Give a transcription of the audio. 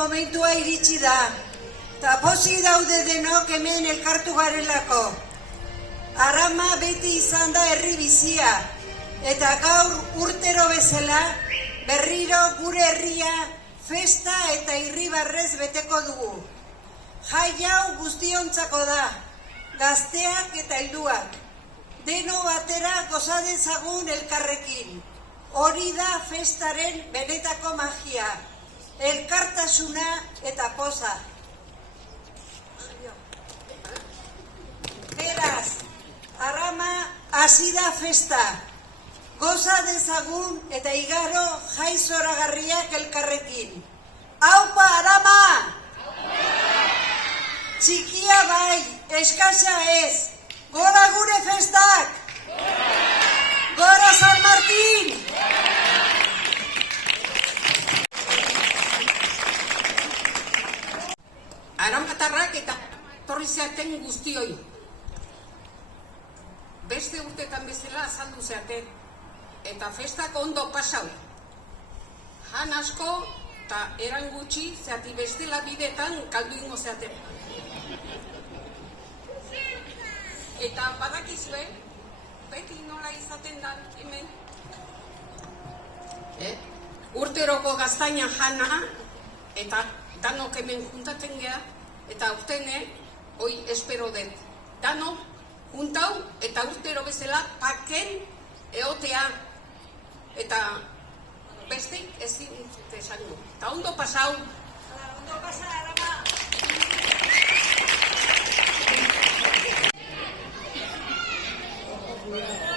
momentua iritsi da, eta pozik daude denok hemen elkartu garelako. Arama beti izan da herri bizia, eta gaur urtero bezala berriro gure herria festa eta irribarrez beteko dugu. Jai hau guztiontzako da, gazteak eta helduak. Deno batera goza dezagun elkarrekin. Hori da festaren benetako magia, elkartasuna eta poza. Beraz, Arama hasi da festa. Goza dezagun eta igaro jai zoragarriak elkarrekin. Aupa, Arama! Txikia bai, eskasa ez. Gora gure festak! Gora San Martín! Aramatarrak eta torri zeaten guztioi. Beste urtetan bezala azaldu zeaten, eta festak ondo pasau. Han asko eta eran gutxi zeati bestela bidetan kaldu ingo zeaten. Eta badakizue, beti nola izaten da hemen. Urteroko gaztaina jana, eta danok hemen juntatzen geha, eta urtene, hoi espero den. Danok juntau eta urtero bezala paken eotea, eta besteik ezin esango. Eta ondo pasau. Ondo pasa, Arama. Yeah.